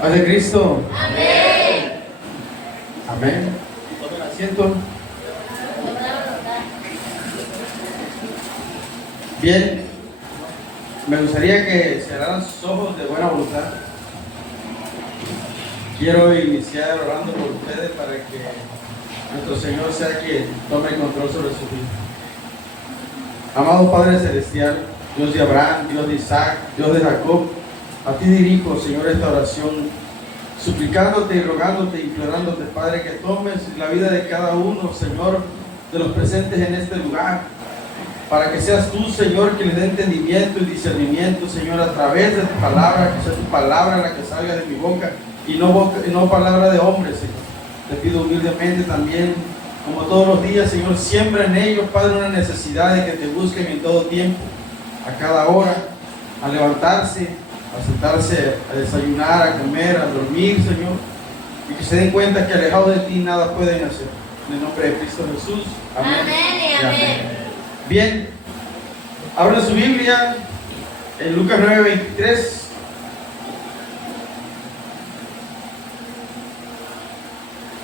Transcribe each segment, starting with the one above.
Paz de Cristo. Amén. Amén. Tomen asiento. Bien, me gustaría que cerraran sus ojos de buena voluntad. Quiero iniciar orando por ustedes para que nuestro Señor sea quien tome el control sobre su vida. Amado Padre Celestial, Dios de Abraham, Dios de Isaac, Dios de Jacob, a ti dirijo, Señor, esta oración, suplicándote y rogándote, implorándote, Padre, que tomes la vida de cada uno, Señor, de los presentes en este lugar, para que seas tú, Señor, que les dé entendimiento y discernimiento, Señor, a través de tu palabra, que sea tu palabra la que salga de mi boca y no palabra de hombre, Señor. Te pido humildemente también, como todos los días, Señor, siembra en ellos, Padre, una necesidad de que te busquen en todo tiempo, a cada hora, a levantarse, a sentarse, a desayunar, a comer, a dormir, Señor, y que se den cuenta que alejados de ti nada pueden hacer. En el nombre de Cristo Jesús. Amén. Amén y amén. Bien, abra su Biblia en Lucas 9:23.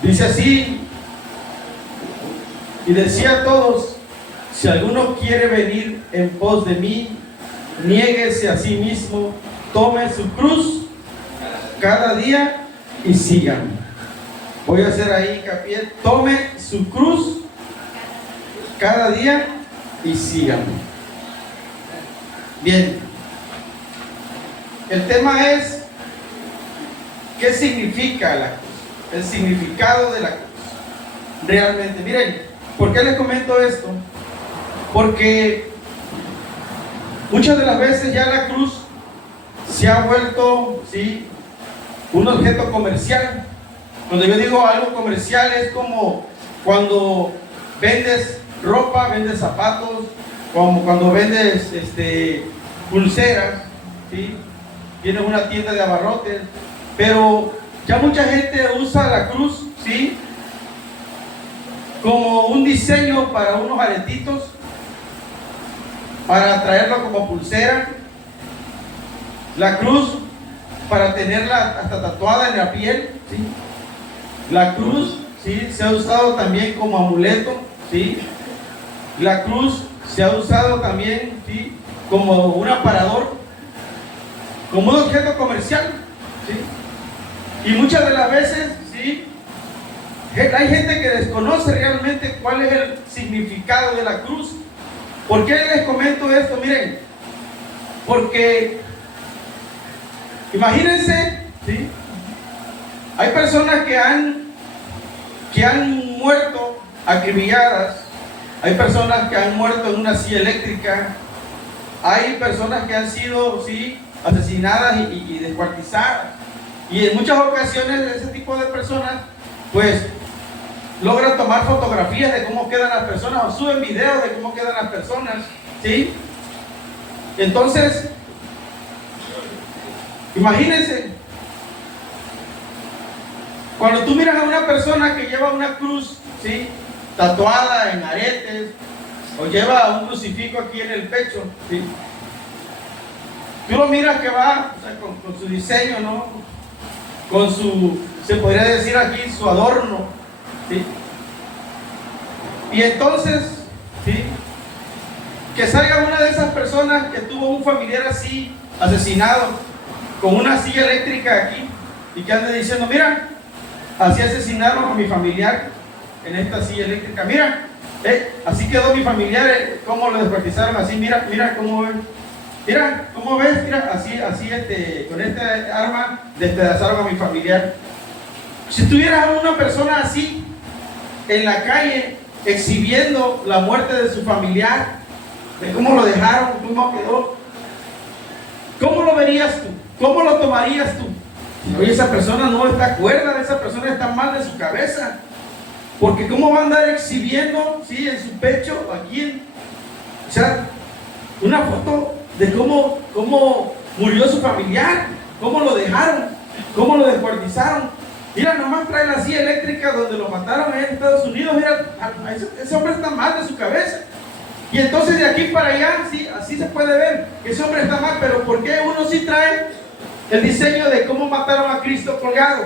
Dice así, y decía a todos: si alguno quiere venir en pos de mí, niéguese a sí mismo, tome su cruz cada día y sígame. Voy a hacer ahí hincapié: tome su cruz cada día y sígame. Bien, el tema es: ¿qué significa la cruz? El significado de la cruz. Realmente, miren, ¿por qué les comento esto? Porque muchas de las veces ya la cruz se ha vuelto, ¿sí?, un objeto comercial. Cuando yo digo algo comercial, es como cuando vendes ropa, vendes zapatos, como cuando vendes pulseras, ¿sí? Tienes una tienda de abarrotes, pero ya mucha gente usa la cruz, ¿sí?, como un diseño para unos aretitos, para traerlo como pulsera. La cruz para tenerla hasta tatuada en la piel, ¿sí? La cruz, ¿sí?, se ha usado también como amuleto, ¿sí? La cruz se ha usado también, ¿sí?, como un aparador, como un objeto comercial, ¿sí? Y muchas de las veces, ¿sí?, hay gente que desconoce realmente cuál es el significado de la cruz. ¿Por qué les comento esto? Miren, porque imagínense, ¿sí?, hay personas que han muerto acribilladas, hay personas que han muerto en una silla eléctrica, hay personas que han sido, ¿sí?, asesinadas y descuartizadas. Y en muchas ocasiones ese tipo de personas, pues, logran tomar fotografías de cómo quedan las personas, o suben videos de cómo quedan las personas, ¿sí? Entonces, imagínense, cuando tú miras a una persona que lleva una cruz, ¿sí?, tatuada en aretes, o lleva un crucifijo aquí en el pecho, ¿sí?, tú lo miras que va, o sea, con su diseño, ¿no?, con su, se podría decir aquí, su adorno, ¿sí? Y entonces, ¿sí?, que salga una de esas personas que tuvo un familiar así, asesinado, con una silla eléctrica aquí, y que ande diciendo: mira, así asesinaron a mi familiar en esta silla eléctrica, mira, así quedó mi familiar, cómo lo descuartizaron así, mira, mira cómo ves. Mira, ¿cómo ves? Mira, así, con esta arma despedazaron a mi familiar. Si tuvieras a una persona así en la calle exhibiendo la muerte de su familiar, de cómo lo dejaron, cómo quedó, ¿cómo lo verías tú? ¿Cómo lo tomarías tú? Oye, esa persona no está cuerda, esa persona está mal de su cabeza, porque ¿cómo va a andar exhibiendo, sí, en su pecho, aquí, o sea, una foto de cómo murió su familiar, cómo lo dejaron, cómo lo descuartizaron? Mira, nomás trae la silla eléctrica donde lo mataron en Estados Unidos. Mira, ese hombre está mal de su cabeza. Y entonces de aquí para allá, sí, así se puede ver que ese hombre está mal. Pero ¿por qué uno sí trae el diseño de cómo mataron a Cristo colgado,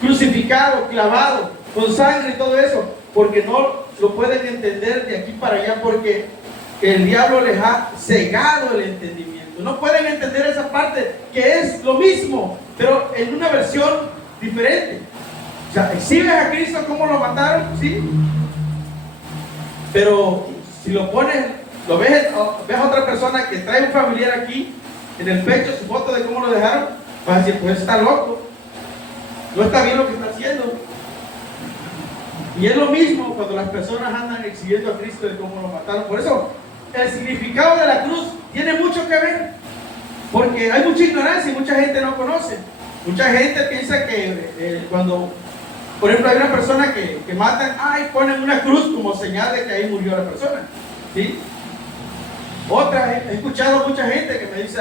crucificado, clavado, con sangre y todo eso, porque no lo pueden entender de aquí para allá, porque el diablo les ha cegado el entendimiento. No pueden entender esa parte, que es lo mismo, pero en una versión diferente. O sea, exhibes a Cristo cómo lo mataron, ¿sí? Pero si lo pones, lo ves a otra persona que trae un familiar aquí, en el pecho, su foto de cómo lo dejaron, vas a decir, pues está loco, no está bien lo que está haciendo. Y es lo mismo cuando las personas andan exhibiendo a Cristo de cómo lo mataron. Por eso, el significado de la cruz tiene mucho que ver, porque hay mucha ignorancia y mucha gente no conoce. Mucha gente piensa que cuando, por ejemplo, hay una persona que matan, ponen una cruz como señal de que ahí murió la persona, ¿sí? Otra, he escuchado mucha gente que me dice,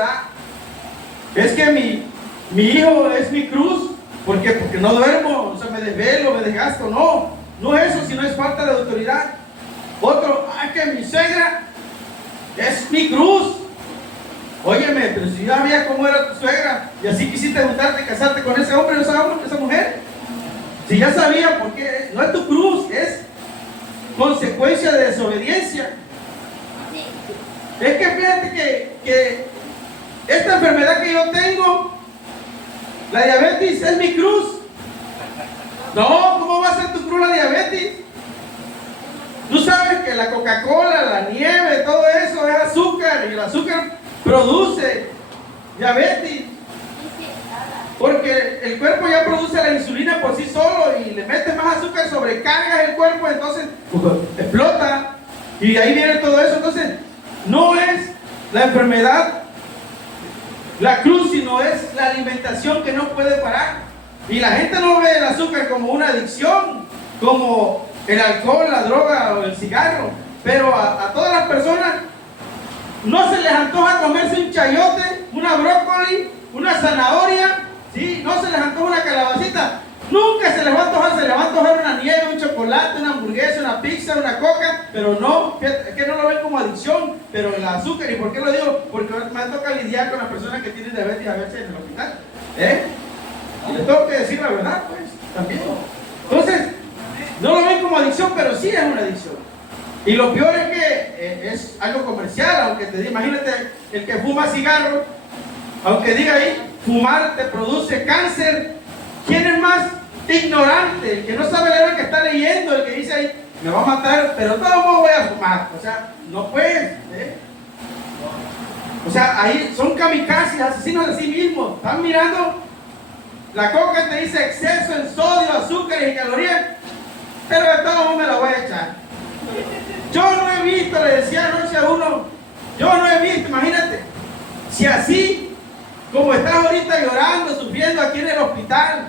es que mi hijo es mi cruz. ¿Por qué? Porque no duermo, o sea, me desvelo, me desgasto. No es eso, sino es falta de autoridad. Otro, que mi suegra es mi cruz. Óyeme, pero si ya sabía cómo era tu suegra y así quisiste juntarte, casarte con ese hombre o esa mujer, si ya sabía, ¿por qué? No es tu cruz, es consecuencia de desobediencia. Es que fíjate que esta enfermedad que yo tengo, la diabetes, es mi cruz. No, ¿cómo va a ser tu cruz la diabetes? Tú sabes que la Coca-Cola, la nieve, todo eso es azúcar, y el azúcar produce diabetes. Porque el cuerpo ya produce la insulina por sí solo y le metes más azúcar, sobrecargas el cuerpo, entonces explota. Y de ahí viene todo eso. Entonces, no es la enfermedad, la cruz, sino es la alimentación que no puede parar. Y la gente no ve el azúcar como una adicción, como el alcohol, la droga o el cigarro. Pero a todas las personas no se les antoja comerse un chayote, una brócoli, una zanahoria, ¿sí? No se les antoja una calabacita. Nunca se les va a antojar, se les va a antojar una nieve, un chocolate, una hamburguesa, una pizza, una coca, pero no, es que no lo ven como adicción, pero el azúcar. ¿Y por qué lo digo? Porque me toca lidiar con las personas que tienen diabetes a veces en el hospital, y les tengo que decir la verdad, pues, también. Entonces, no lo ven como adicción, pero sí es una adicción. Y lo peor es que es algo comercial, aunque te diga, imagínate el que fuma cigarro, aunque diga ahí, fumar te produce cáncer. ¿Quién es más ignorante? El que no sabe leer, el que está leyendo, el que dice ahí, me va a matar, pero de todos modos voy a fumar. O sea, no puedes. O sea, ahí son kamikazes, asesinos de sí mismos. Están mirando, la coca te dice exceso en sodio, azúcares y calorías, pero de todos modos me la voy a echar. Yo no he visto, le decía anoche a uno, yo no he visto, imagínate, si así como estás ahorita llorando, sufriendo aquí en el hospital,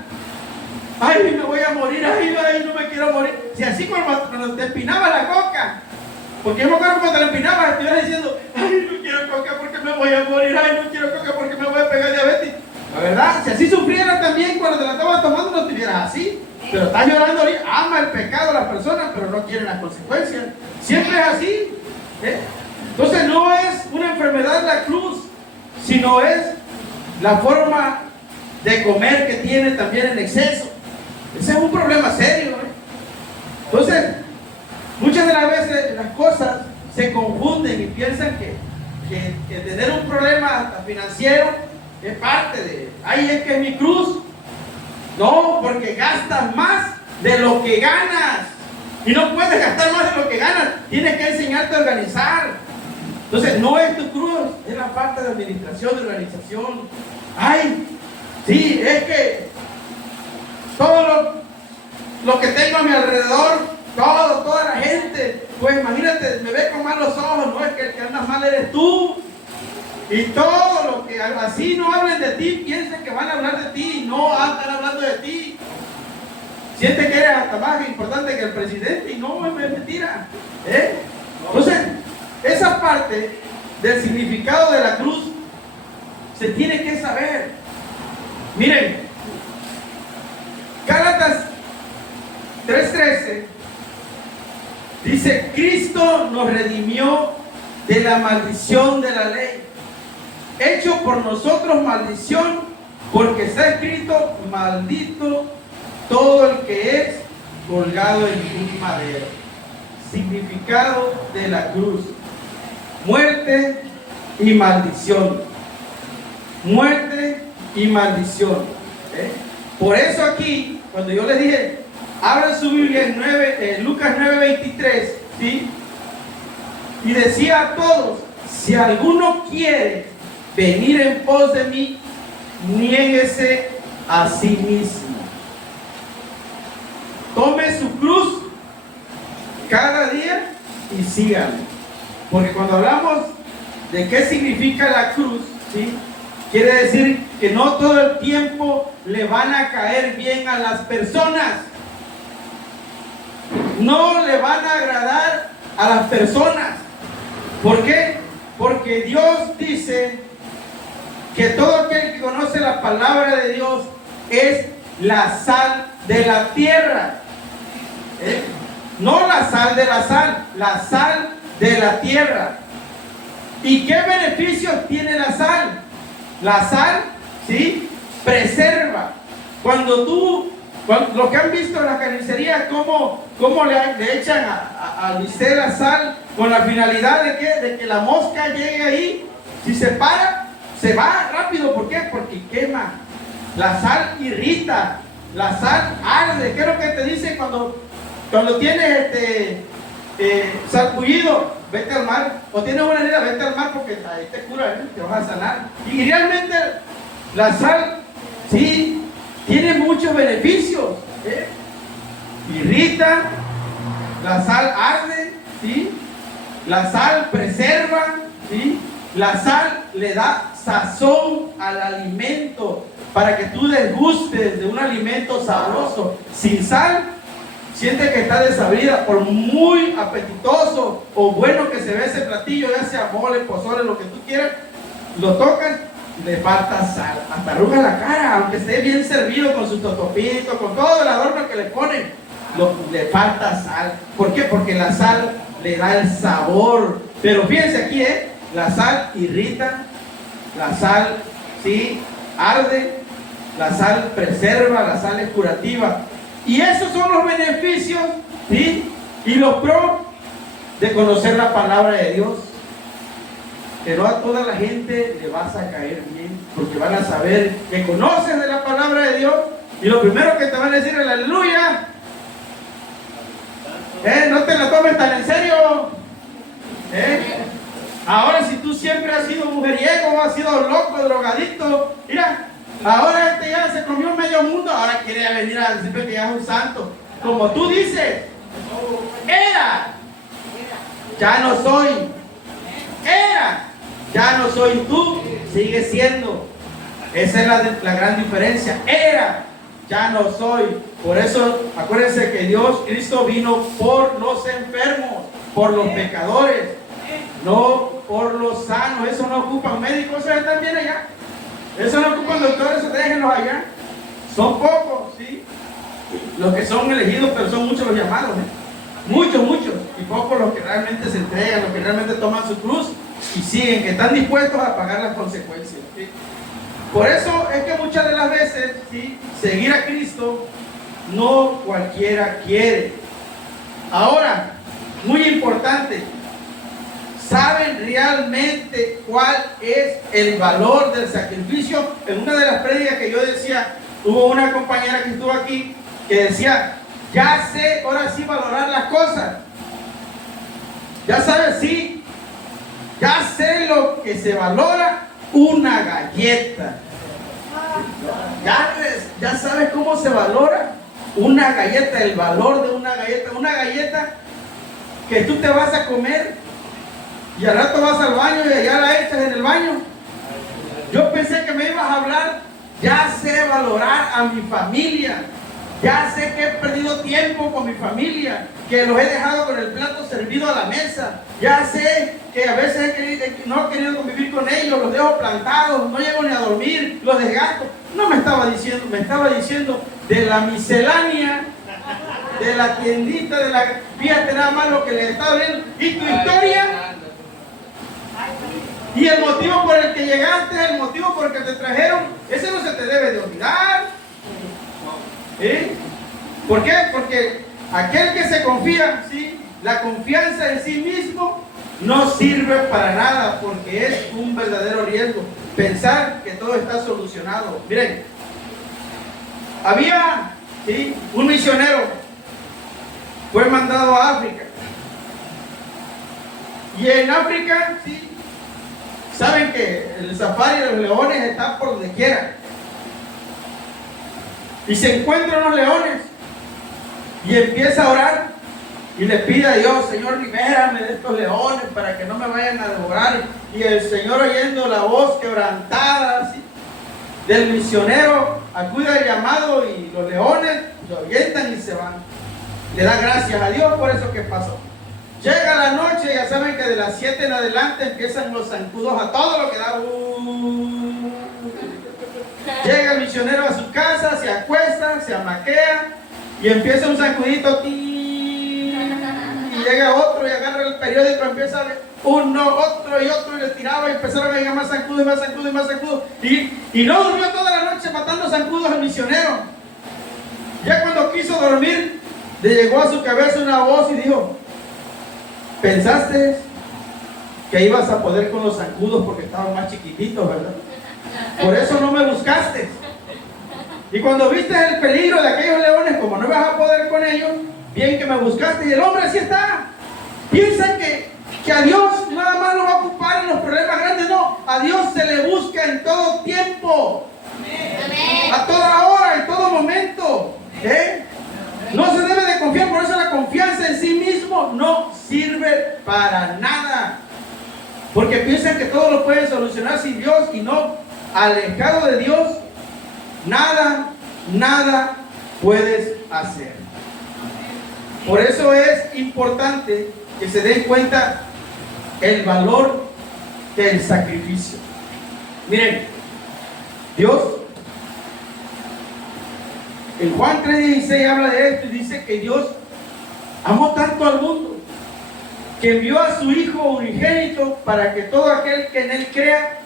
ay, me voy a morir, ay, no me quiero morir. Si así cuando te empinaba la coca, porque yo me acuerdo cuando te la empinaba, estuvieras diciendo, ay, no quiero coca porque me voy a morir, ay, no quiero coca porque me voy a pegar diabetes. La verdad, si así sufrieras también cuando te la estabas tomando, no estuvieras así. Pero estás llorando ahorita, ama el pecado a las personas, pero no quieren las consecuencias. Siempre es así. Entonces no es una enfermedad la cruz, sino es la forma de comer que tiene también en exceso. Ese es un problema serio. Entonces, muchas de las veces las cosas se confunden y piensan que tener un problema financiero es parte de, ay, es que es mi cruz. No, porque gastas más de lo que ganas. Y no puedes gastar más de lo que ganas. Tienes que enseñarte a organizar. Entonces, no es tu cruz, es la falta de administración, de organización. Ay, sí, es que todo lo que tengo a mi alrededor, toda la gente, pues imagínate, me ve con malos ojos. No, es que el que andas mal eres tú. Y todo lo que así no hablen de ti, piensen que van a hablar de ti, no están hablando de ti. Sienten que eres hasta más importante que el presidente, y no, es mentira. Entonces, esa parte del significado de la cruz se tiene que saber. Miren, Gálatas 3:13 dice, Cristo nos redimió de la maldición de la ley, hecho por nosotros maldición, porque está escrito: maldito todo el que es colgado en un madero. Significado de la cruz: muerte y maldición. Muerte y maldición. Por eso aquí, cuando yo les dije, abran su Biblia en Lucas 9:23, ¿sí? Y decía a todos: si alguno quiere venir en pos de mí, niéguese a sí mismo. Tome su cruz cada día y síganme. Porque cuando hablamos de qué significa la cruz, ¿sí? Quiere decir que no todo el tiempo le van a caer bien a las personas. No le van a agradar a las personas. ¿Por qué? Porque Dios dice que todo aquel que conoce la palabra de Dios es la sal de la tierra. No la sal de la sal de la tierra. ¿Y qué beneficios tiene la sal? La sal, ¿sí?, preserva. Lo que han visto en la carnicería, cómo le echan al bistec la sal con la finalidad de que la mosca llegue ahí. Si se para, se va rápido. ¿Por qué? Porque quema. La sal irrita, la sal arde. ¿Qué es lo que te dice cuando tienes sarpullido? Vete al mar. O tienes una herida, vete al mar, porque ahí te cura, te vas a sanar. Y realmente la sal, sí, tiene muchos beneficios. Irrita, la sal arde, ¿sí? La sal preserva, ¿sí? La sal le da sazón al alimento para que tú degustes de un alimento sabroso. Sin sal, siente que está desabrida. Por muy apetitoso o bueno que se ve ese platillo, ya sea mole, pozole, lo que tú quieras, lo tocas, le falta sal. Hasta arruga la cara, aunque esté bien servido con su totopito, con todo el adorno que le ponen, le falta sal. ¿Por qué? Porque la sal le da el sabor. Pero fíjense aquí, la sal irrita, la sal, sí, arde, la sal preserva, la sal es curativa. Y esos son los beneficios, ¿sí?, y los pros de conocer la palabra de Dios. Que no a toda la gente le vas a caer bien, porque van a saber que conoces de la palabra de Dios, y lo primero que te van a decir es aleluya. No te la tomes tan en serio. Ahora, si tú siempre has sido mujeriego, has sido loco, drogadicto, mira, ahora ya se comió medio mundo, ahora quiere venir a decirme que ya es un santo. Como tú dices, era, ya no soy. Era, ya no soy. Tú, sigue siendo. Esa es la gran diferencia. Era, ya no soy. Por eso, acuérdense que Cristo vino por los enfermos, por los pecadores, no por los sanos. Eso no ocupan médicos, eso están bien allá. Eso no ocupan doctores, eso déjenlos allá. Son pocos, ¿sí? Los que son elegidos, pero son muchos los llamados, muchos, y pocos los que realmente se entregan, los que realmente toman su cruz y siguen, que están dispuestos a pagar las consecuencias, ¿sí? Por eso es que muchas de las veces, ¿sí?, seguir a Cristo no cualquiera quiere. Ahora, muy importante, ¿saben realmente cuál es el valor del sacrificio? En una de las prédicas que yo decía, hubo una compañera que estuvo aquí que decía: ya sé ahora sí valorar las cosas. Ya sabes, sí, ya sé lo que se valora una galleta. Ya sabes cómo se valora una galleta, el valor de una galleta que tú te vas a comer y al rato vas al baño y allá la echas en el baño. Yo pensé que me ibas a hablar: ya sé valorar a mi familia, ya sé que he perdido tiempo con mi familia, que los he dejado con el plato servido a la mesa, ya sé que a veces no he querido convivir con ellos, los dejo plantados, no llego ni a dormir, los desgasto. No me estaba diciendo, me estaba diciendo de la miscelánea, de la tiendita, fíjate nada más lo que les está doliendo. Y tu historia, y el motivo por el que llegaste, el motivo por el que te trajeron, ese no se te debe debe de olvidar. ¿Sí? ¿Por qué? Porque aquel que se confía, ¿sí? La confianza en sí mismo no sirve para nada, porque es un verdadero riesgo pensar que todo está solucionado. Miren, había, ¿sí?, un misionero, fue mandado a África, y en África, ¿sí?, saben que el safari de los leones está por donde quiera, y se encuentran los leones y empieza a orar y le pide a Dios: Señor, libérame de estos leones para que no me vayan a devorar. Y el Señor, oyendo la voz quebrantada, ¿sí?, del misionero, acude al llamado y los leones lo avientan y se van. Le da gracias a Dios por eso que pasó. Llega la noche, ya saben que de las 7 en adelante empiezan los zancudos a todo lo que da. Llega el misionero a su casa, se acuesta, se amaquea y empieza un zancudito. Y llega otro y agarra el periódico, empieza a ver uno, otro y otro, y le tiraba y empezaron a llegar más zancudos y más zancudos y más zancudos. Y no durmió toda la noche matando zancudos al misionero. Ya cuando quiso dormir, le llegó a su cabeza una voz y dijo: pensaste que ibas a poder con los zancudos porque estaban más chiquititos, ¿verdad? Por eso no me buscaste. Y cuando viste el peligro de aquellos leones, como no ibas a poder con ellos, bien que me buscaste. Y el hombre así está. Piensa que a Dios nada más lo va a ocupar en los problemas grandes. No, a Dios se le busca en todo tiempo. Amén. A toda hora, en todo momento. No se debe de confiar. Por eso la confianza en sí mismo no sirve para nada. Porque piensan que todo lo pueden solucionar sin Dios, y no, alejado de Dios, nada puedes hacer. Por eso es importante que se den cuenta el valor del sacrificio. Miren, Dios en Juan 3:16 habla de esto y dice que Dios amó tanto al mundo que envió a su Hijo unigénito para que todo aquel que en Él crea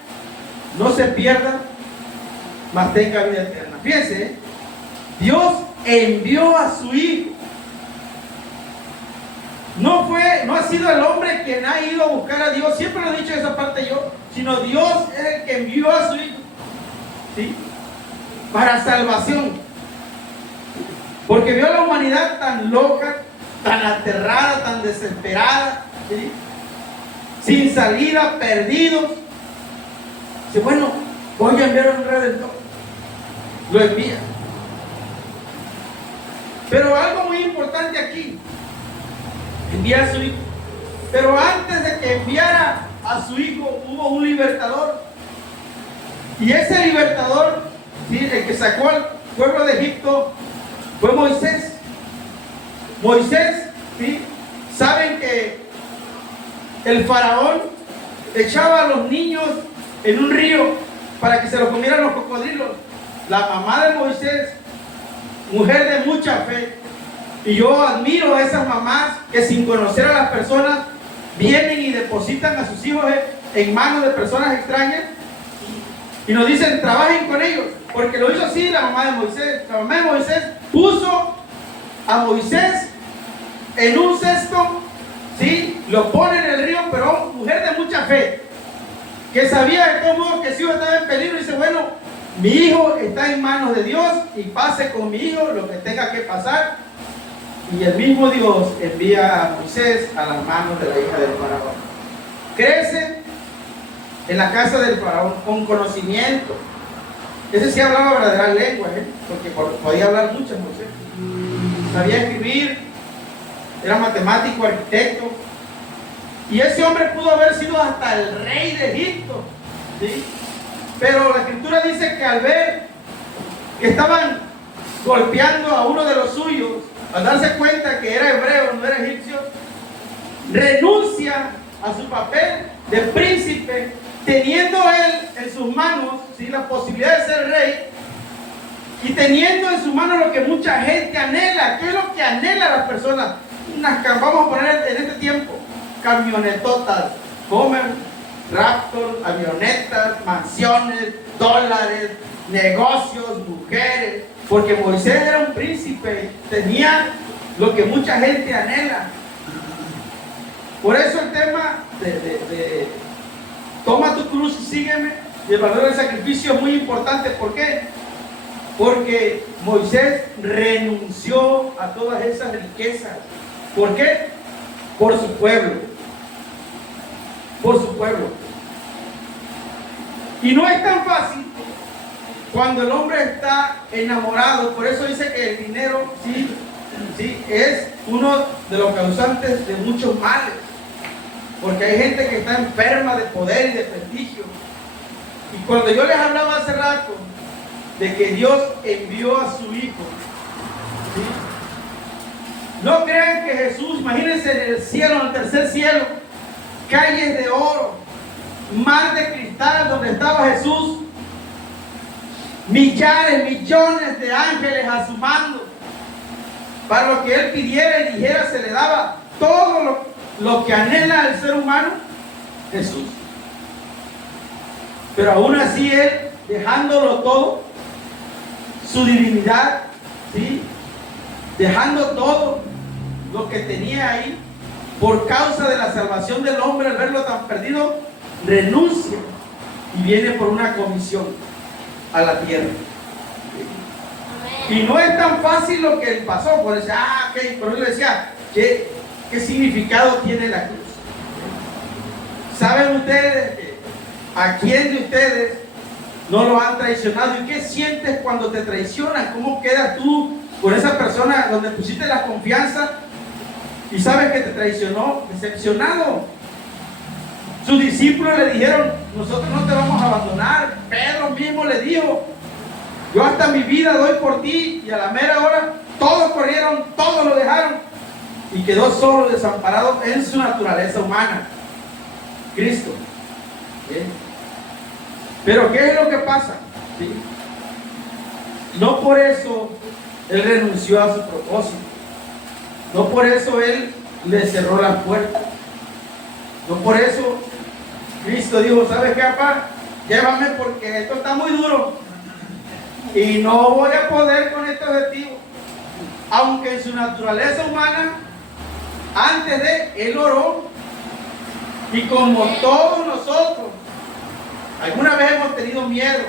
no se pierda, mas tenga vida eterna. Fíjense, Dios envió a su Hijo. No ha sido el hombre quien ha ido a buscar a Dios, siempre lo he dicho esa parte yo, sino Dios es el que envió a su Hijo, ¿sí?, para salvación. Porque vio a la humanidad tan loca, tan aterrada, tan desesperada, ¿sí?, sin salida, perdidos. Dice: bueno, voy a enviar a un redentor. Lo envía. Pero algo muy importante aquí: envía a su Hijo. Pero antes de que enviara a su Hijo, hubo un libertador. Y ese libertador, ¿sí?, el que sacó al pueblo de Egipto, fue Moisés. Moisés, ¿sí?, saben que el faraón echaba a los niños en un río para que se los comieran los cocodrilos. La mamá de Moisés, mujer de mucha fe, y yo admiro a esas mamás que sin conocer a las personas vienen y depositan a sus hijos en manos de personas extrañas y nos dicen: trabajen con ellos, porque lo hizo así la mamá de Moisés. La mamá de Moisés puso a Moisés en un cesto, ¿sí?, lo pone en el río, pero mujer de mucha fe, que sabía de todo modo que su hijo estaba en peligro, y dice: bueno, mi hijo está en manos de Dios, y pase con mi hijo lo que tenga que pasar. Y el mismo Dios envía a Moisés a las manos de la hija del faraón. Crece en la casa del faraón con conocimiento. Ese sí hablaba verdadera lengua, porque podía hablar muchas, Moisés. Sabía escribir, era matemático, arquitecto. Y ese hombre pudo haber sido hasta el rey de Egipto, ¿sí? Pero la escritura dice que al ver que estaban golpeando a uno de los suyos, al darse cuenta que era hebreo, no era egipcio, renuncia a su papel de príncipe, teniendo él en sus manos, ¿sí?, la posibilidad de ser rey, y teniendo en sus manos lo que mucha gente anhela. ¿Qué es lo que anhela las personas? Vamos a poner en este tiempo camionetotas, Homer, Raptor, avionetas, mansiones, dólares, negocios, mujeres, porque Moisés era un príncipe, tenía lo que mucha gente anhela. Por eso el tema de toma tu cruz y sígueme, y el valor del sacrificio es muy importante. ¿Por qué? Porque Moisés renunció a todas esas riquezas. ¿Por qué? Por su pueblo. Por su pueblo. Y no es tan fácil cuando el hombre está enamorado. Por eso dice que el dinero sí, es uno de los causantes de muchos males. Porque hay gente que está enferma de poder y de prestigio. Y cuando yo les hablaba hace rato de que Dios envió a su Hijo, ¿sí? No crean que Jesús, imagínense en el cielo, en el tercer cielo, calles de oro, mar de cristal donde estaba Jesús, millares, millones de ángeles a su mando. Para lo que Él pidiera y dijera se le daba todo lo que anhela el ser humano, Jesús. Pero aún así Él, dejándolo todo, su divinidad, ¿sí? Dejando todo lo que tenía ahí, por causa de la salvación del hombre, al verlo tan perdido, renuncia y viene por una comisión a la tierra. Y no es tan fácil lo que él pasó, por decir, ok, pero él decía, ¿qué significado tiene la cruz? ¿Saben ustedes a quién de ustedes no lo han traicionado? ¿Y qué sientes cuando te traicionan? ¿Cómo quedas tú con esa persona donde pusiste la confianza y sabes que te traicionó? Decepcionado. Sus discípulos le dijeron, nosotros no te vamos a abandonar. Pedro mismo le dijo, yo hasta mi vida doy por ti. Y a la mera hora todos corrieron, todos lo dejaron y quedó solo, desamparado en su naturaleza humana, Cristo. ¿Bien? Pero ¿qué es lo que pasa? ¿Sí? No por eso Él renunció a su propósito. No por eso Él le cerró las puertas. No por eso Cristo dijo, ¿sabes qué, papá? Llévame porque esto está muy duro y no voy a poder con este objetivo. Aunque en su naturaleza humana, antes de Él oró, y como todos nosotros, alguna vez hemos tenido miedo,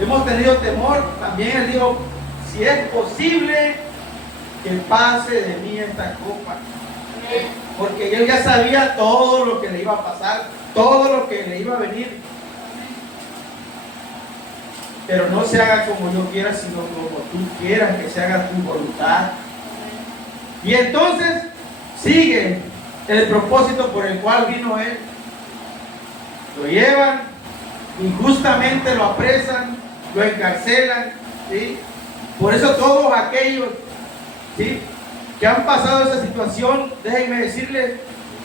hemos tenido temor, también Él dijo, si es posible que pase de mí esta copa. Porque Él ya sabía todo lo que le iba a pasar, todo lo que le iba a venir. Pero no se haga como yo quiera, sino como tú quieras, que se haga tu voluntad. Y entonces sigue el propósito por el cual vino Él. Lo llevan, injustamente lo apresan, lo encarcelan, ¿sí? Por eso todos aquellos, ¿sí?, que han pasado esa situación, déjenme decirles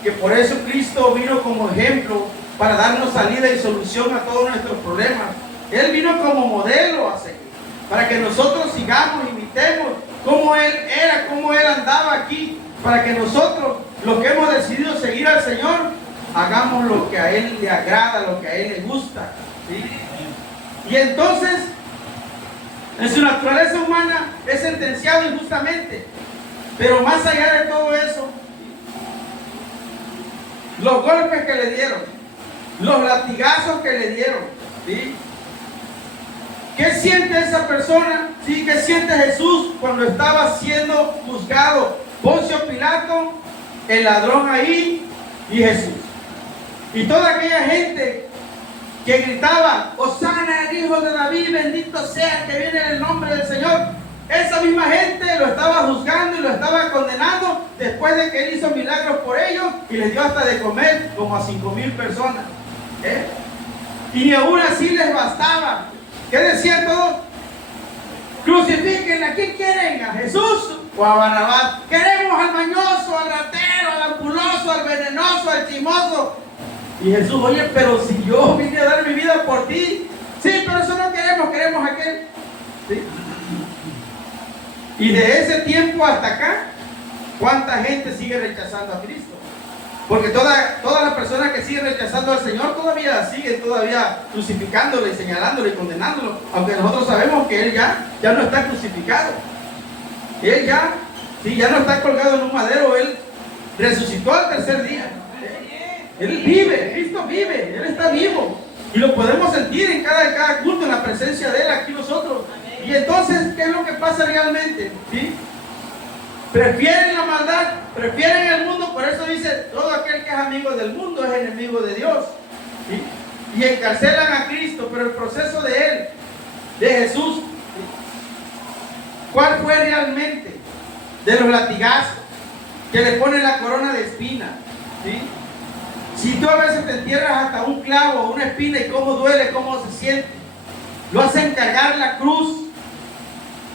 que por eso Cristo vino como ejemplo para darnos salida y solución a todos nuestros problemas. Él vino como modelo a seguir, para que nosotros sigamos, imitemos cómo Él era, cómo Él andaba aquí, para que nosotros, los que hemos decidido seguir al Señor, hagamos lo que a Él le agrada, lo que a Él le gusta, ¿sí? Y entonces, en su naturaleza humana es sentenciado injustamente. Pero más allá de todo eso, los golpes que le dieron, los latigazos que le dieron, ¿sí? ¿Qué siente esa persona? ¿Sí? ¿Qué siente Jesús cuando estaba siendo juzgado? Poncio Pilato, el ladrón ahí y Jesús. Y toda aquella gente que gritaba, Hosana, el hijo de David, bendito sea que viene en el nombre del Señor. Esa misma gente lo estaba juzgando y lo estaba condenando después de que Él hizo milagros por ellos y les dio hasta de comer como a 5,000 personas. Y ni aún así les bastaba. ¿Qué decían todos? Crucifiquen, ¿a quién quieren? ¿A Jesús o a Barrabás? Queremos al mañoso, al ratero, al ampuloso, al venenoso, al chimoso. Y Jesús, oye, pero si yo vine a dar mi vida por ti. Sí, pero eso no queremos, queremos a aquel. ¿Sí? Y de ese tiempo hasta acá, ¿cuánta gente sigue rechazando a Cristo? Porque todas las personas que siguen rechazando al Señor todavía siguen crucificándolo y señalándolo y condenándolo, aunque nosotros sabemos que Él ya no está crucificado. Él ya no está colgado en un madero, Él resucitó al tercer día. Él vive, Cristo vive, Él está vivo. Y lo podemos sentir en cada culto, en la presencia de Él aquí nosotros. Y entonces, ¿qué es lo que pasa realmente? ¿Sí? Prefieren la maldad, prefieren el mundo, por eso dice, todo aquel que es amigo del mundo es enemigo de Dios. ¿Sí? Y encarcelan a Cristo, pero el proceso de Él, de Jesús, ¿sí? ¿Cuál fue realmente? De los latigazos, que le ponen la corona de espina. ¿Sí? Si tú a veces te entierras hasta un clavo, una espina, y cómo duele, cómo se siente, lo hacen cargar la cruz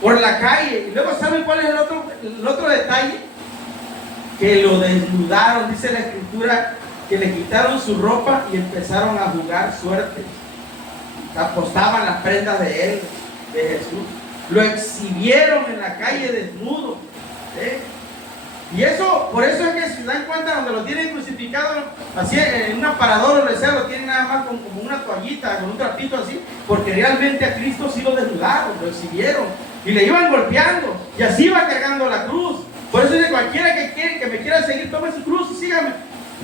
por la calle. Y luego, ¿saben cuál es el otro detalle? Que lo desnudaron, dice la Escritura, que le quitaron su ropa y empezaron a jugar suerte. Apostaban las prendas de Él, de Jesús. Lo exhibieron en la calle desnudo. Y eso, por eso es que si dan cuenta, donde lo tienen crucificado, así en un aparador o lo sea, lo tienen nada más como una toallita, con un trapito así, porque realmente a Cristo sí lo desnudaron, lo exhibieron. Y le iban golpeando, y así iba cargando la cruz. Por eso dice, cualquiera que me quiera seguir, tome su cruz y sígame.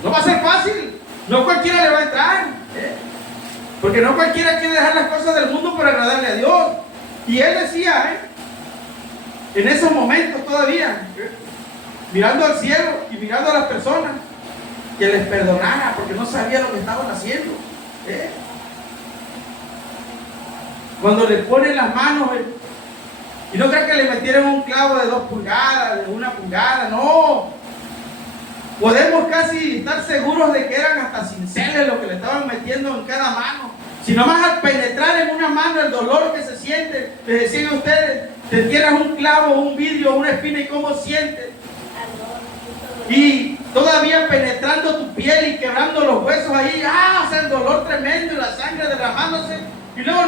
No va a ser fácil, no cualquiera le va a entrar, porque no cualquiera quiere dejar las cosas del mundo para agradarle a Dios. Y Él decía, en esos momentos todavía, mirando al cielo y mirando a las personas, que les perdonara, porque no sabía lo que estaban haciendo. Cuando le ponen las manos, y no crean que le metieron un clavo de 2 pulgadas, de 1 pulgada, no. Podemos casi estar seguros de que eran hasta cinceles lo que le estaban metiendo en cada mano. Si nomás al penetrar en una mano el dolor que se siente, les decía a ustedes, te entierras un clavo, un vidrio, una espina y cómo sientes. Y todavía penetrando tu piel y quebrando los huesos ahí, hace el dolor tremendo y la sangre derramándose. Y luego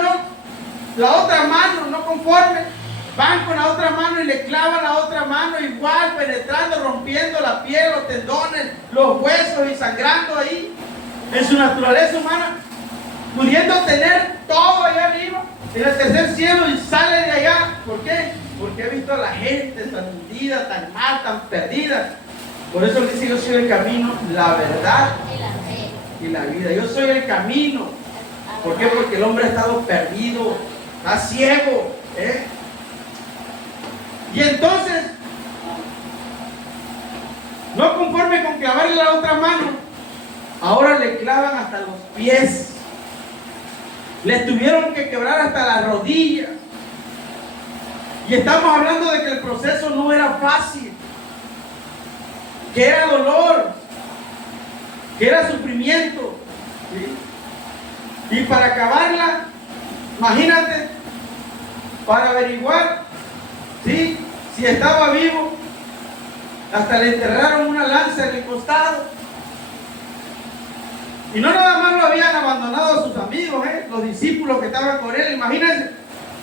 la otra mano, no conforme, van con la otra mano y le clavan la otra mano igual, penetrando, rompiendo la piel, los tendones, los huesos y sangrando ahí en su naturaleza humana, pudiendo tener todo allá arriba en el tercer cielo, y sale de allá. ¿Por qué? Porque he visto a la gente tan hundida, tan mal, tan perdida. Por eso él dice, yo soy el camino, la verdad y la vida. Yo soy el camino. ¿Por qué? Porque el hombre ha estado perdido, está ciego. Y entonces, no conforme con clavarle la otra mano, ahora le clavan hasta los pies. Les tuvieron que quebrar hasta las rodillas. Y estamos hablando de que el proceso no era fácil, que era dolor, que era sufrimiento. ¿Sí? Y para acabarla, imagínate, para averiguar, ¿sí?, si estaba vivo, hasta le enterraron una lanza en el costado. Y no nada más lo habían abandonado sus amigos, los discípulos que estaban con él. Imagínense,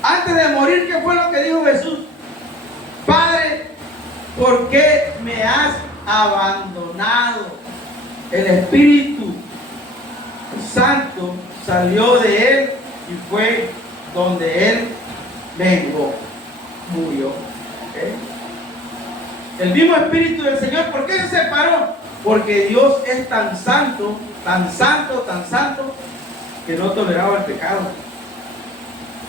antes de morir, ¿qué fue lo que dijo Jesús? Padre, ¿por qué me has abandonado? El Espíritu Santo salió de él y fue donde él vengó, murió. El mismo Espíritu del Señor, ¿por qué se separó? Porque Dios es tan santo, tan santo, tan santo, que no toleraba el pecado.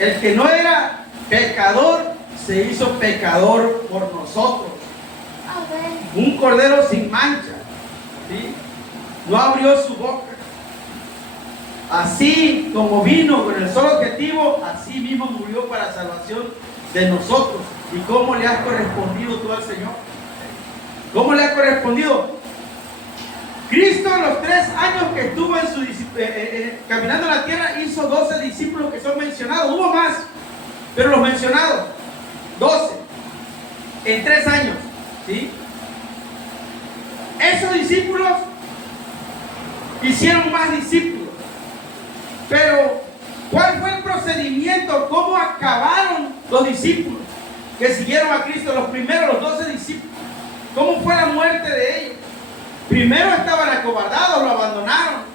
El que no era pecador se hizo pecador por nosotros. Un cordero sin mancha, ¿sí? No abrió su boca. Así como vino con el solo objetivo, así mismo murió para salvación de nosotros. ¿Y cómo le has correspondido tú al Señor? ¿Cómo le ha correspondido? Cristo, en los 3 años que estuvo en caminando en la tierra, hizo 12 discípulos que son mencionados. Hubo más, pero los mencionados, 12 en 3 años, ¿sí? Esos discípulos hicieron más discípulos. Pero, ¿cuál fue el procedimiento? ¿Cómo acabaron los discípulos que siguieron a Cristo? Los primeros, los 12 discípulos. ¿Cómo fue la muerte de ellos? Primero estaban acobardados, lo abandonaron.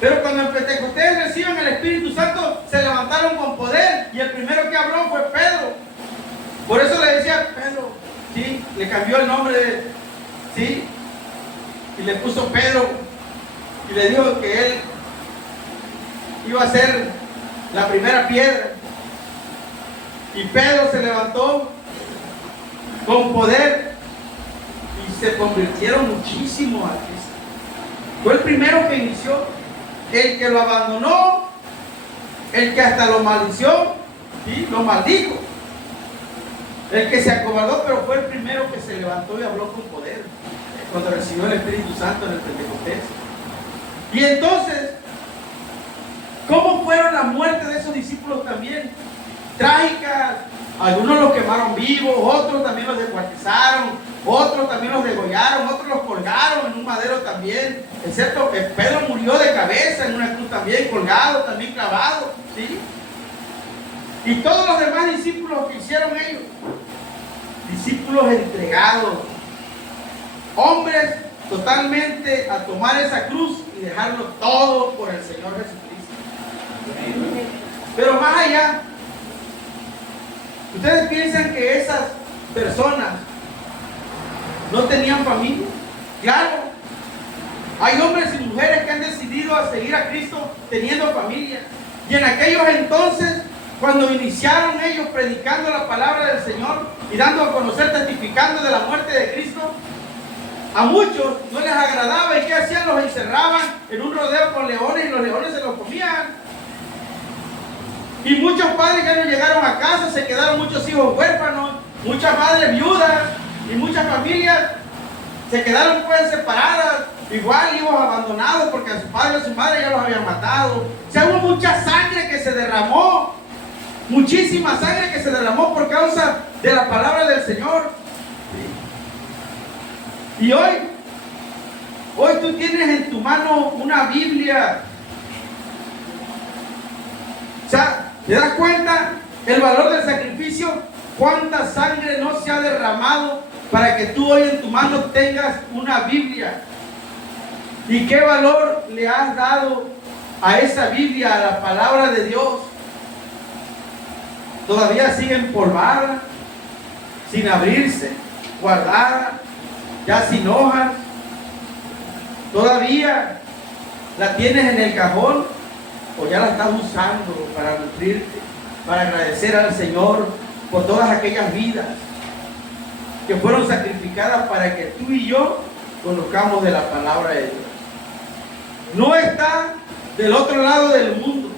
Pero cuando en Pentecostés reciben el Espíritu Santo, se levantaron con poder. Y el primero que habló fue Pedro. Por eso le decía Pedro, ¿sí? Le cambió el nombre, ¿sí? Y le puso Pedro. Y le dijo que él iba a ser la primera piedra. Y Pedro se levantó con poder y se convirtieron muchísimo a Cristo. Fue el primero que inició, el que lo abandonó, el que hasta lo maldició, ¿sí? Lo maldijo, el que se acobardó, pero fue el primero que se levantó y habló con poder cuando recibió el Espíritu Santo en el Pentecostés. Y entonces, ¿cómo fueron las muertes de esos discípulos también? Trágicas. Algunos los quemaron vivos, otros también los descuartizaron, otros también los degollaron, otros los colgaron en un madero también, excepto que Pedro murió de cabeza en una cruz también, colgado, también clavado, ¿sí? Y todos los demás discípulos que hicieron ellos, discípulos entregados, hombres totalmente a tomar esa cruz y dejarlo todo por el Señor Jesucristo. Pero más allá, ¿ustedes piensan que esas personas no tenían familia? Claro, hay hombres y mujeres que han decidido a seguir a Cristo teniendo familia. Y en aquellos entonces, cuando iniciaron ellos predicando la palabra del Señor y dando a conocer, testificando de la muerte de Cristo, a muchos no les agradaba. ¿Y qué hacían? Los encerraban en un rodeo con leones y los leones se los comían. Y muchos padres ya no llegaron a casa, se quedaron muchos hijos huérfanos, muchas madres viudas y muchas familias se quedaron pues separadas, igual hijos abandonados porque a su padre o a su madre ya los habían matado. O sea, hubo mucha sangre que se derramó, muchísima sangre que se derramó por causa de la palabra del Señor. Y hoy tú tienes en tu mano una Biblia. O sea, ¿te das cuenta el valor del sacrificio? ¿Cuánta sangre no se ha derramado para que tú hoy en tu mano tengas una Biblia? ¿Y qué valor le has dado a esa Biblia, a la palabra de Dios? Todavía sigue empolvada, sin abrirse, guardada, ya sin hojas. Todavía la tienes en el cajón, o ya la estás usando para nutrirte, para agradecer al Señor por todas aquellas vidas que fueron sacrificadas para que tú y yo conozcamos de la palabra de Dios. No está del otro lado del mundo,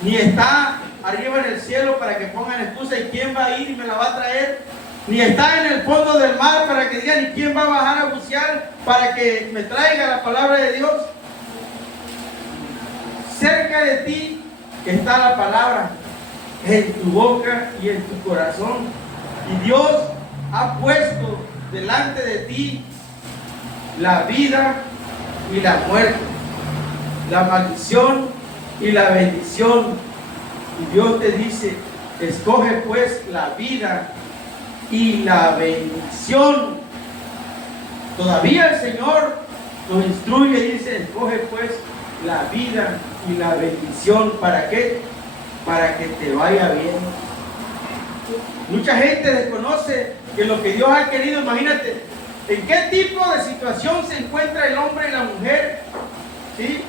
ni está arriba en el cielo para que pongan excusa y quién va a ir y me la va a traer, ni está en el fondo del mar para que digan y quién va a bajar a bucear para que me traiga la palabra de Dios. Cerca de ti está la palabra, en tu boca y en tu corazón. Y Dios ha puesto delante de ti la vida y la muerte, la maldición y la bendición. Y Dios te dice, escoge pues la vida y la bendición. Todavía el Señor nos instruye y dice, escoge pues la vida y la bendición. ¿Para qué? Para que te vaya bien. Mucha gente desconoce que lo que Dios ha querido. Imagínate en qué tipo de situación se encuentra el hombre y la mujer, ¿sí?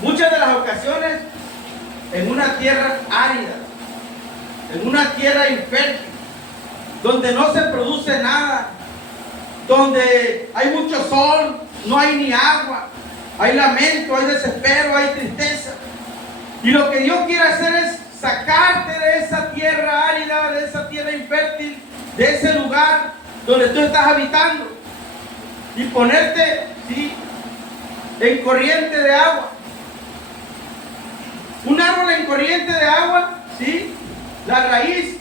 Muchas de las ocasiones en una tierra árida, en una tierra infértil, donde no se produce nada, donde hay mucho sol, no hay ni agua, hay lamento, hay desespero, hay tristeza. Y lo que Dios quiere hacer es sacarte de esa tierra árida, de esa tierra infértil, de ese lugar donde tú estás habitando, y ponerte, ¿sí?, en corriente de agua. Un árbol en corriente de agua, ¿sí?, la raíz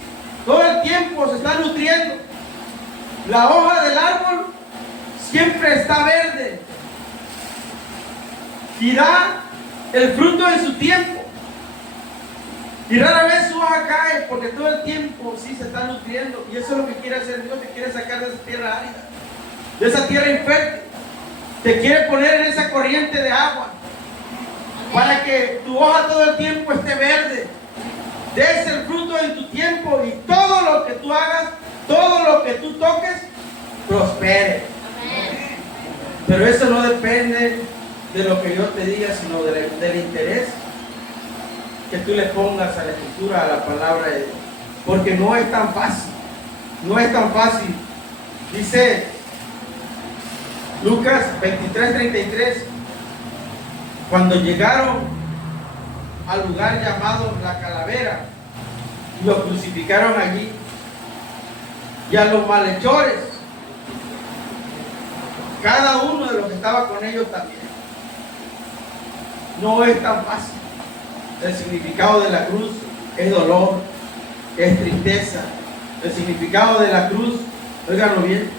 todo el tiempo se está nutriendo. La hoja del árbol siempre está verde y da el fruto en su tiempo. Y rara vez su hoja cae porque todo el tiempo sí se está nutriendo. Y eso es lo que quiere hacer Dios, que quiere sacar de esa tierra árida. de esa tierra infértil. Te quiere poner en esa corriente de agua para que tu hoja todo el tiempo esté verde. Des el fruto en tu tiempo y todo lo que tú hagas, todo lo que tú toques, prospere. Amén. Pero eso no depende de lo que yo te diga, sino del interés que tú le pongas a la escritura, a la palabra de Dios. Porque no es tan fácil. No es tan fácil. Dice Lucas 23:33, cuando llegaron al lugar llamado La Calavera, lo crucificaron allí, y a los malhechores, cada uno de los que estaba con ellos también. No es tan fácil. El significado de la cruz es dolor, es tristeza. El significado de la cruz, óiganlo bien,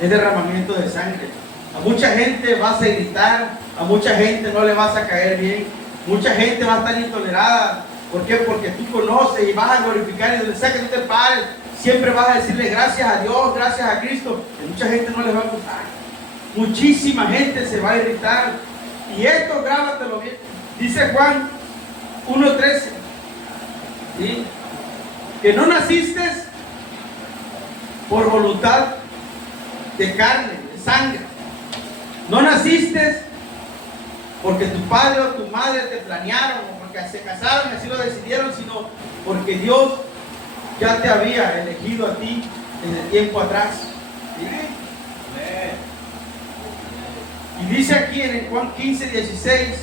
es derramamiento de sangre. A mucha gente vas a irritar, a mucha gente no le vas a caer bien, mucha gente va a estar intolerada. ¿Por qué? Porque tú conoces y vas a glorificar, y donde sea que tú te pares, siempre vas a decirle gracias a Dios, gracias a Cristo. Y mucha gente no les va a gustar. Muchísima gente se va a irritar. Y esto grábatelo bien. Dice Juan 1:13, ¿sí? Que no naciste por voluntad de carne, de sangre. No naciste porque tu padre o tu madre te planearon, o porque se casaron y así lo decidieron, sino porque Dios ya te había elegido a ti desde tiempo atrás. ¿Sí? Y dice aquí en Juan 15:16,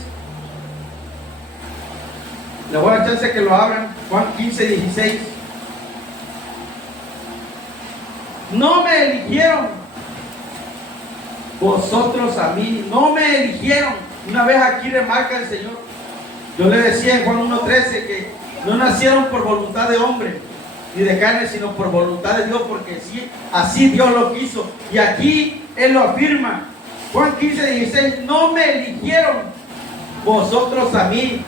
le voy a dar chance que lo abran. Juan 15:16. No me eligieron vosotros a mí, no me eligieron. Una vez aquí remarca el Señor. Yo le decía en Juan 1:13 que no nacieron por voluntad de hombre ni de carne, sino por voluntad de Dios, porque sí, así Dios lo quiso. Y aquí Él lo afirma. Juan 15:16, no me eligieron vosotros a mí.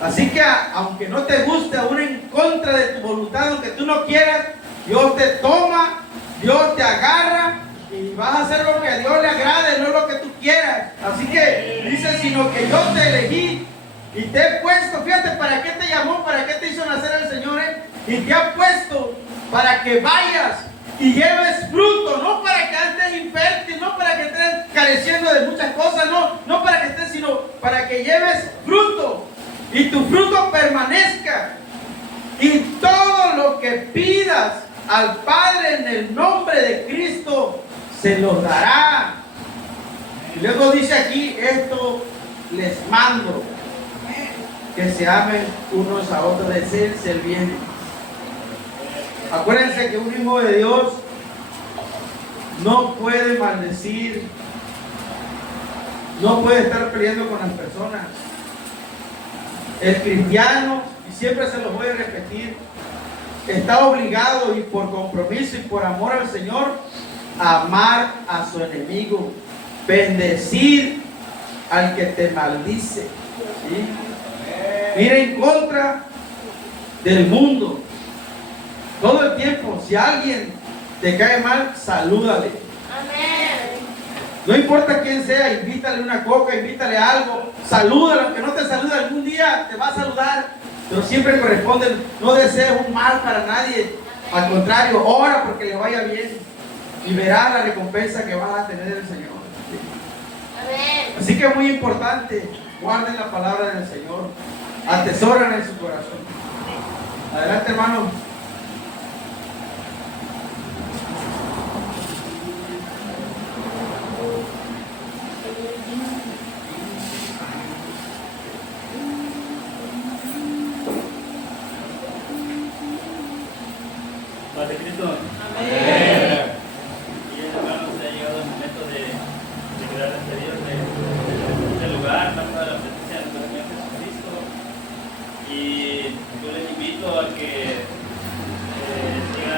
Así que aunque no te guste, aún en contra de tu voluntad, aunque tú no quieras, Dios te toma, Dios te agarra y vas a hacer lo que a Dios le agrade, no lo que tú quieras. Así que dice, sino que yo te elegí y te he puesto, fíjate, ¿para qué te llamó? ¿Para qué te hizo nacer el Señor? Y te ha puesto para que vayas y lleves fruto, no para que estés infértil, no para que estés careciendo de muchas cosas, no para que estés, sino para que lleves fruto y tu fruto permanezca. Y todo lo que pidas al Padre en el nombre de Cristo se los dará. Y luego dice aquí, esto les mando, que se amen unos a otros, deséense el bien. Acuérdense que un hijo de Dios no puede maldecir, no puede estar peleando con las personas. El cristiano, y siempre se los voy a repetir, está obligado y por compromiso y por amor al Señor a amar a su enemigo, bendecir al que te maldice, ¿sí? Ir en contra del mundo todo el tiempo. Si alguien te cae mal, salúdale. Amén. No importa quién sea, invítale una coca, invítale algo, salúdalo. Aunque no te salude, algún día te va a saludar, pero siempre corresponde. No desees un mal para nadie, al contrario, ora porque le vaya bien y verás la recompensa que vas a tener del Señor. Amén. Así que es muy importante, guarden la palabra del Señor, atesoran en su corazón. Adelante, hermano. Padre Cristo. Amén.